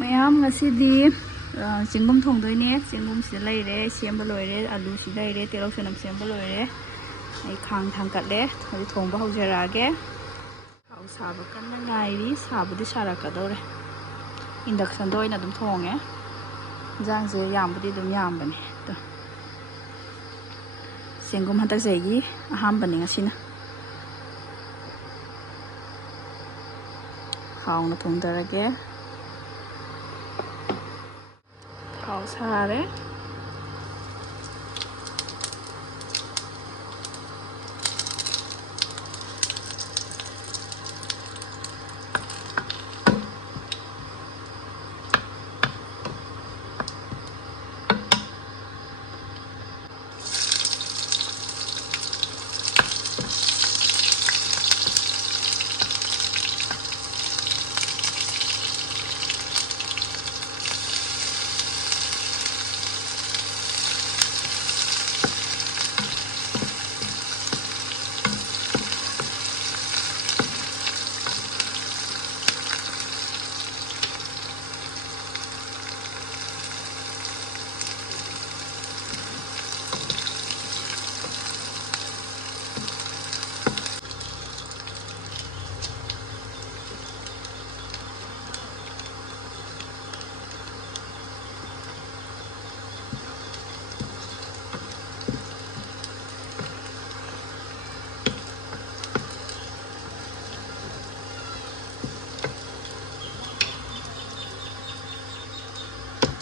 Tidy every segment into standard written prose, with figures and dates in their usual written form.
ꯃꯌꯥꯝ ꯉꯁꯤꯗꯤ ꯆꯦꯡꯒꯨꯝ ꯊꯣꯡꯗꯣꯏꯅꯦ ꯆꯦꯡꯒꯨꯝꯁꯤꯗ ꯂꯩꯔꯦ ꯁꯦꯝꯕ ꯂꯣꯏꯔꯦ ꯑꯂꯨꯁꯤ ꯂꯩꯔꯦ ꯇꯤꯜꯍꯧ ꯆꯅꯝ ꯁꯦꯝꯕ ꯂꯣꯏꯔꯦ ꯑꯩ ꯈꯥꯡ ꯊꯥꯡꯀꯠꯂꯦ ꯍꯧꯖꯤꯛ ꯊꯣꯡꯕ ꯍꯧꯖꯔꯛꯑꯒꯦ ꯊꯥꯎ ꯁꯥꯕ ꯀꯟꯅ ꯉꯥꯏꯔꯤ ꯁꯥꯕꯗꯤ ꯁꯥꯔꯛꯀꯗꯧꯔꯦ ꯏꯟꯗꯛꯁꯟꯗ ꯑꯣꯏꯅ ꯑꯗꯨꯝ ꯊꯣꯡꯉꯦ ꯏꯟꯖꯥꯡꯁꯦ ꯌꯥꯝꯕꯨꯗꯤ ꯑꯗꯨꯝ ꯌꯥꯝꯕꯅꯦ ꯑꯗꯣ ꯆꯦꯡꯒꯨꯝ ꯍꯟꯗꯛ ꯆꯍꯤꯒꯤ ꯑꯍꯥꯟꯕꯅꯤ ꯉꯁꯤꯅ ꯍꯥꯎꯅ ꯊꯣꯡꯗꯔꯒꯦ ꯊꯥꯎ ꯁꯥꯔꯦ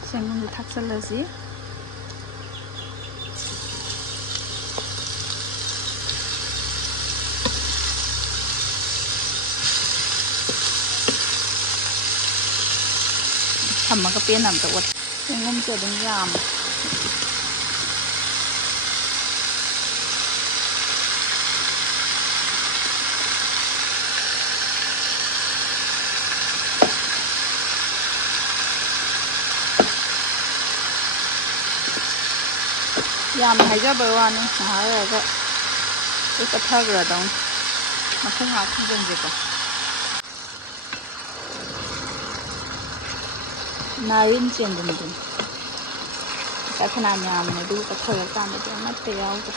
ꯆꯦꯡꯒꯨꯝꯁꯦ ꯊꯥꯛꯆꯜꯂꯁꯤ ꯊꯝꯃꯒ ꯄꯦꯟꯅ ꯑꯝꯇ ꯑꯣꯠ ꯆꯦꯡꯒꯨꯝꯁꯦ ꯑꯗꯨꯝ ꯌꯥꯝꯃꯦ ꯌꯥꯝꯅ ꯍꯥꯏꯖꯕꯩ ꯋꯥꯅꯤ ꯉꯥꯏꯍꯥꯛ ꯂꯩꯔꯒ ꯑꯩ ꯄꯠꯊꯈ꯭ꯔꯗꯧꯅꯤ ꯃꯈꯨꯝ ꯉꯥꯛ ꯈꯨꯝꯖꯤꯟꯁꯦꯀꯣ ꯅꯥꯔꯤꯟ ꯆꯦꯡꯒꯨꯝꯗꯨꯅꯤ ꯉꯁꯥꯏ ꯐꯅꯌꯥꯝ ꯌꯥꯝꯕꯅꯦ ꯑꯗꯨꯒ ꯄꯠꯊꯔꯀꯥꯟꯗꯗꯤ ꯑꯃꯠꯇ ꯌꯥꯎꯗ꯭ꯔꯦ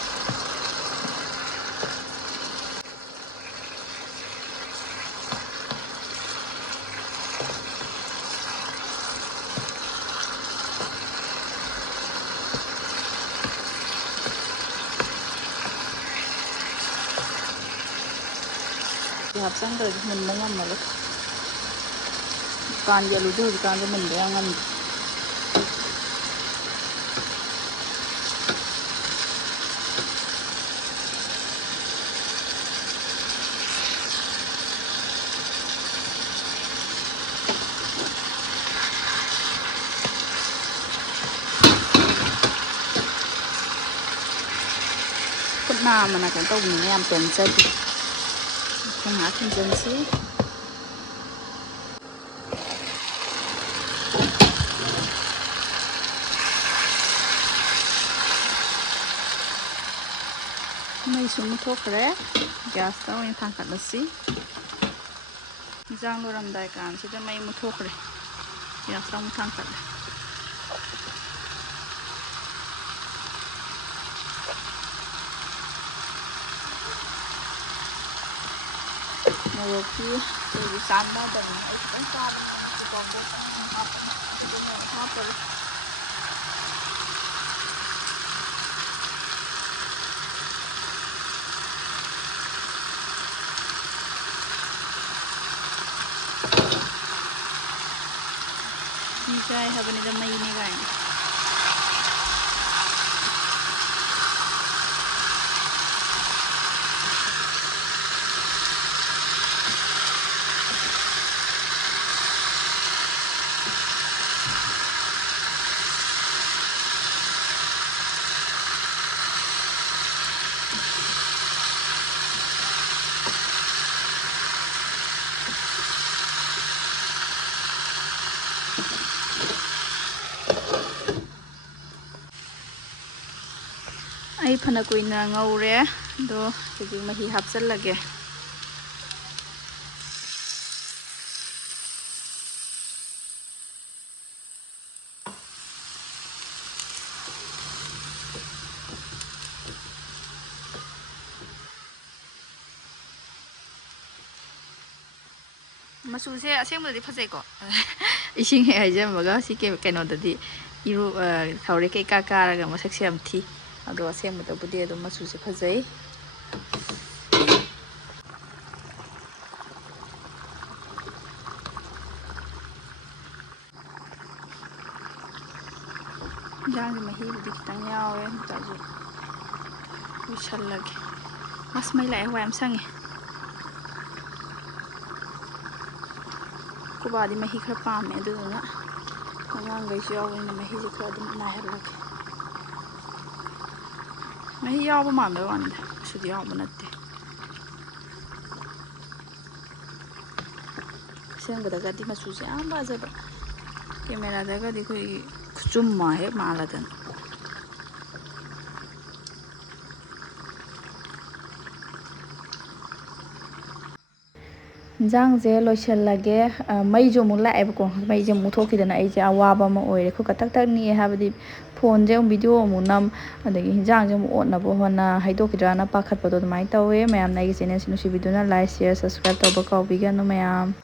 ꯍꯥꯞꯆꯟꯗ꯭ꯔꯗꯤ ꯃꯨꯟꯕ ꯉꯝꯃꯔꯣꯏ ꯗꯨꯀꯥꯟꯒꯤ ꯑꯂꯨꯗꯤ ꯍꯧꯖꯤꯛꯀꯥꯟꯗꯤ ꯃꯨꯟꯕ ꯌꯥꯝ ꯉꯝꯗꯦ ꯈꯨꯠ ꯅꯥꯝꯃꯅ ꯀꯩꯅꯣ ꯇꯧꯕꯅꯤꯅ ꯌꯥꯝ ꯇꯣꯡꯖꯗꯦ ꯃꯈꯨꯝ ꯉꯥꯛ ꯈꯨꯝꯖꯤꯟꯁꯤ ꯃꯩꯁꯨ ꯃꯨꯠꯊꯣꯛꯈ꯭ꯔꯦ ꯒ꯭ꯌꯥꯁꯇ ꯑꯣꯏꯅ ꯊꯥꯡꯀꯠꯂꯁꯤ ꯏꯟꯖꯥꯡ ꯂꯣꯏꯔꯝꯗꯥꯏ ꯀꯥꯟꯁꯤꯗ ꯃꯩ ꯃꯨꯠꯊꯣꯛꯈ꯭ꯔꯦ ꯒ꯭ꯌꯥꯁꯇ ꯑꯃꯨꯛ ꯊꯥꯡꯀꯠꯂꯦ ꯃꯣꯔꯣꯛꯀꯤ ꯑꯩꯈꯣꯏꯒꯤ ꯆꯥꯟꯅꯗꯕꯅꯤ ꯑꯩ ꯈꯤꯇꯪ ꯆꯥꯕꯅꯤ ꯍꯥꯞꯄꯔꯣꯏ ꯆꯥꯏ ꯍꯥꯏꯕꯅꯤꯗ ꯃꯩꯅꯦ ꯀꯥꯏꯅ ꯑꯩ ꯐꯅ ꯀꯨꯏꯅ ꯉꯧꯔꯦ ꯑꯗꯣ ꯍꯧꯖꯤꯛ ꯃꯍꯤ ꯍꯥꯞꯆꯜꯂꯒꯦ ꯃꯆꯨꯁꯦ ꯑꯁꯦꯡꯕꯗꯗꯤ ꯐꯖꯩꯀꯣ 이싱 해 하이ꯖꯃꯒ 시게 그ꯩꯅꯣꯗꯗꯤ 이루 ꯊꯥꯎꯔꯦꯛ ꯀꯩꯀꯥ ꯀꯥꯔꯒ ꯃꯁꯛꯁꯦ ꯌꯥꯝ ꯊꯤ ꯑꯗꯣ ꯑꯁꯦꯡꯕꯗꯕꯨꯗꯤ ꯑꯗꯨꯝ ꯃꯆꯨꯁꯦ ꯐꯖꯩ ꯏꯟꯖꯥꯡꯒꯤ ꯃꯍꯤꯕꯨꯗꯤ ꯈꯤꯇꯪ ꯌꯥꯎꯋꯦ ꯑꯗꯨꯇꯥꯔꯁꯨ ꯂꯣꯏꯁꯜꯂꯒꯦ ꯑꯁ ꯃꯩ ꯂꯥꯛꯑꯦ ꯍꯋꯥꯏ ꯌꯥꯝ ꯁꯪꯉꯦ ꯀꯨꯕꯥꯗꯤ ꯃꯍꯤ ꯈꯔ ꯄꯥꯝꯃꯦ ꯑꯗꯨꯗꯨꯅ ꯑꯉꯥꯡꯈꯩꯁꯨ ꯌꯥꯎꯕꯅꯤꯅ ꯃꯍꯤꯁꯦ ꯈꯔ ꯑꯗꯨꯝ ꯅꯥꯏꯍꯜꯂꯒꯦ ꯃꯍꯤ ꯌꯥꯎꯕ ꯃꯥꯟꯕꯩ ꯋꯥꯅꯤꯗ ꯀꯩꯁꯨꯗꯤ ꯌꯥꯎꯕ ꯅꯠꯇꯦ ꯑꯁꯦꯡꯕꯗꯒꯗꯤ ꯃꯆꯨꯁꯦ ꯌꯥꯝ ꯐꯖꯕ ꯀꯦꯃꯦꯔꯥꯗꯒꯗꯤ ꯑꯩꯈꯣꯏꯒꯤ ꯈꯨꯆꯨꯝ ꯍꯦꯛ ꯃꯥꯜꯂꯗꯅ ꯏꯟꯖꯥꯡꯁꯦ ꯂꯣꯏꯁꯜꯂꯒꯦ ꯃꯩꯁꯨ ꯑꯃꯨꯛ ꯂꯥꯛꯑꯦꯕꯀꯣ ꯃꯩꯁꯦ ꯑꯃꯨꯛ ꯊꯣꯛꯈꯤꯗꯅ ꯑꯩꯁꯦ ꯑꯋꯥꯕ ꯑꯃ ꯑꯣꯏꯔꯦ ꯈꯨꯠꯀ ꯇꯛ ꯇꯛ ꯅꯤꯛꯑꯦ ꯍꯥꯏꯕꯗꯤ ꯐꯣꯟꯁꯦ ꯑꯃꯨꯛ ꯚꯤꯗꯤꯑꯣ ꯑꯃꯨꯛ ꯅꯝ ꯑꯗꯒꯤ ꯏꯟꯖꯥꯡꯁꯦ ꯑꯃꯨꯛ ꯑꯣꯠꯅꯕ ꯍꯣꯠꯅ ꯍꯩꯗꯣꯛꯈꯤꯗ꯭ꯔꯥꯅ ꯄꯥꯈꯠꯄꯗꯣ ꯑꯗꯨꯃꯥꯏꯅ ꯇꯧꯋꯦ ꯃꯌꯥꯝꯅ ꯑꯩꯒꯤ ꯆꯦꯅꯦꯜꯁꯤ ꯅꯨꯡꯁꯤꯕꯤꯗꯨꯅ ꯂꯥꯏꯛ ꯁꯤꯌꯔ ꯁꯕꯁꯀ꯭ꯔꯥꯏꯕ ꯇꯧꯕ ꯀꯥꯎꯕꯤꯒꯅꯨ ꯃꯌꯥꯝ